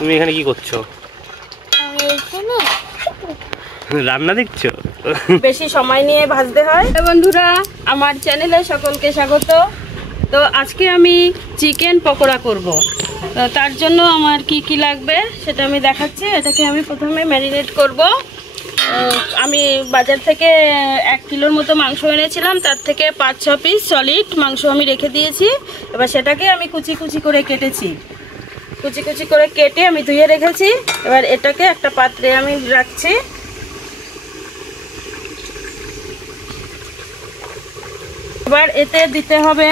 তুমি এখানে কি করছো? আমি এখানে রান্না দেখছো? বেশি সময় নিয়ে ভাজতে হয়। বন্ধুরা, আমার চ্যানেলে সকলকে স্বাগত। তো আজকে আমি চিকেন পকোড়া করব। তো তার জন্য আমার কি কি লাগবে সেটা আমি দেখাচ্ছি। এটাকে আমি প্রথমে ম্যারিনেট করব। আমি বাজার থেকে 1 কিলোর মতো মাংস এনেছিলাম, তার থেকে 5-6 পিস সলিড মাংস আমি রেখে দিয়েছি। এবার সেটাকে আমি কুচি কুচি করে কেটেছি, কুচি কুচি করে কেটে আমি ধুয়ে রেখেছি। এবার এটাকে একটা পাত্রে আমি রাখছি। এবার এতে দিতে হবে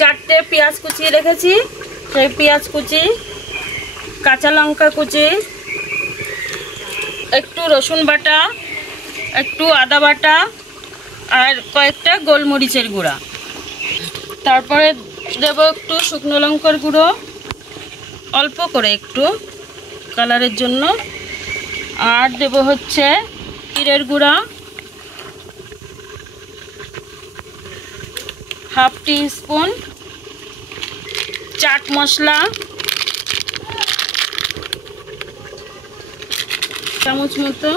4টে পেঁয়াজ কুচিয়ে রেখেছি, সেই পেঁয়াজ কুচি, কাঁচা লঙ্কা কুচি, একটু রসুন বাটা, একটু আদা বাটা আর কয়েকটা গোলমরিচের গুঁড়া। তারপরে দেব একটু শুকনো লঙ্কার গুঁড়ো, অল্প করে একটু কালারের জন্য। আর দেব হচ্ছে জিরের গুঁড়া, হাফ টিস্পুন, চাট মশলা চামচ মতো,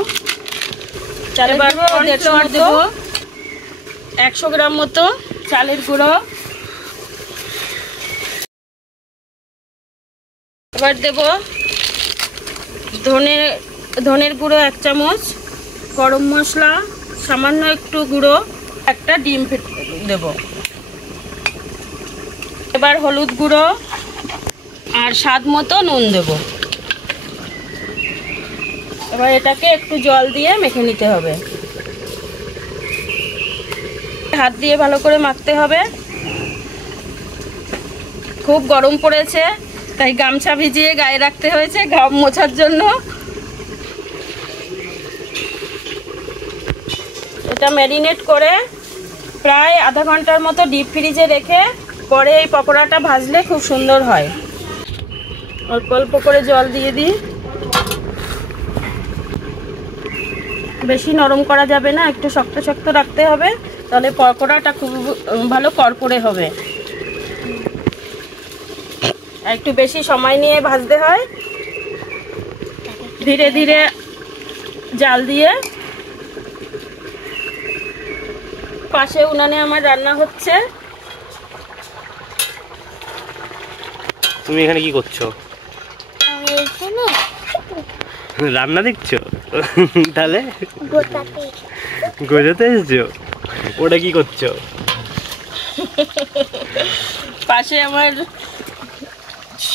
চালের গুঁড়ো 150 দেব, 100 গ্রাম মতো চালের গুঁড়ো। এবার দেব ধনের গুঁড়ো 1 চামচ, গরম মশলা সামান্য একটু গুঁড়ো, একটা ডিম দেব। এবার হলুদ গুঁড়ো আর স্বাদ মতো নুন দেব। এবার এটাকে একটু জল দিয়ে মেখে নিতে হবে। হাত দিয়ে ভালো করে মাখতে হবে। খুব গরম পড়েছে, তাই গামছা ভিজিয়ে গায়ে রাখতে হয়েছে ঘাম মোছার জন্য। এটা ম্যারিনেট করে প্রায় আধা ঘন্টার মতো ডিপ ফ্রিজে রেখে পরে এই পকোড়াটা ভাজলে খুব সুন্দর হয়। অল্প অল্প করে জল দিয়ে দিই। বেশি নরম করা যাবে না, একটু শক্ত শক্ত রাখতে হবে, তাহলে পকোড়াটা খুব ভালো করকরে হবে। একটু বেশি সময় নিয়ে ভাজতে হয়, ধীরে ধীরে জাল দিয়ে। পাশে উনানে আমার রান্না হচ্ছে। তুমি এখানে কি করছো? আমি এখানে রান্না দেখছো? তাহলে গোটাতে গোজাতে এসছো? ওটা কি করছো? পাশে আমার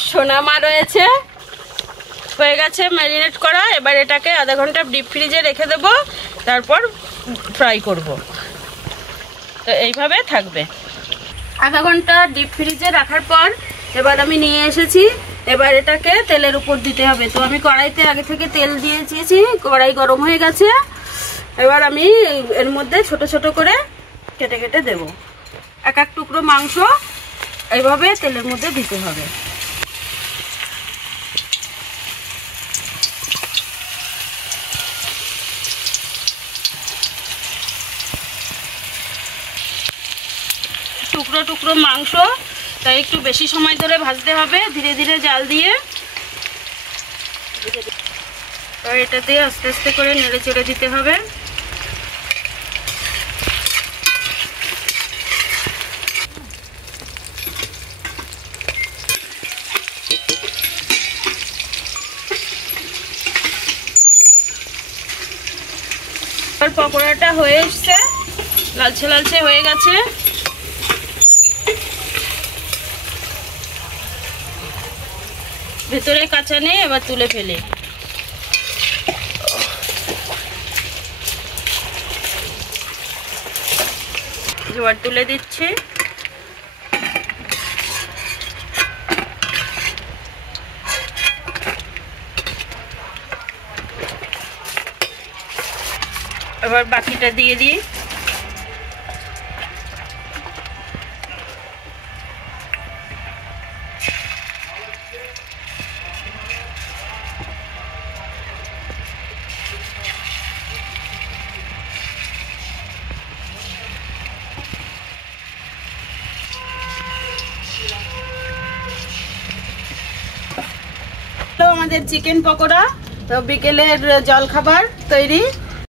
সোনা মা রয়েছে। হয়ে গেছে ম্যারিনেট করা। এবার এটাকে আধা ঘন্টা ডিপ ফ্রিজে রেখে দেবো, তারপর ফ্রাই করব। তো এইভাবে থাকবে। আধা ঘন্টা ডিপ ফ্রিজে রাখার পর এবার আমি নিয়ে এসেছি। এবার এটাকে তেলের উপর দিতে হবে। তো আমি কড়াইতে আগে থেকে তেল দিয়ে দিয়েছি, কড়াই গরম হয়ে গেছে। এবার আমি এর মধ্যে ছোট ছোট করে কেটে কেটে দেব। এক এক টুকরো মাংস এইভাবে তেলের মধ্যে দিতে হবে। টুকরো টুকরো মাংস, তাই একটু বেশি সময় ধরে ভাজতে হবে, ধীরে ধীরে জাল দিয়ে। এটা দিয়ে আস্তে আস্তে করে নেড়ে চেড়ে দিতে হবে। পকোড়াটা হয়ে এসছে, লালচে লালচে হয়ে গেছে। ভেতরে কাঁচা নেই, এবার তুলে ফেলে। এবার তুলে দিচ্ছি। এবার বাকিটা দিয়ে দিই। আমাদের চিকেন পকোড়া। তো বিকেলের জলখাবার তৈরি।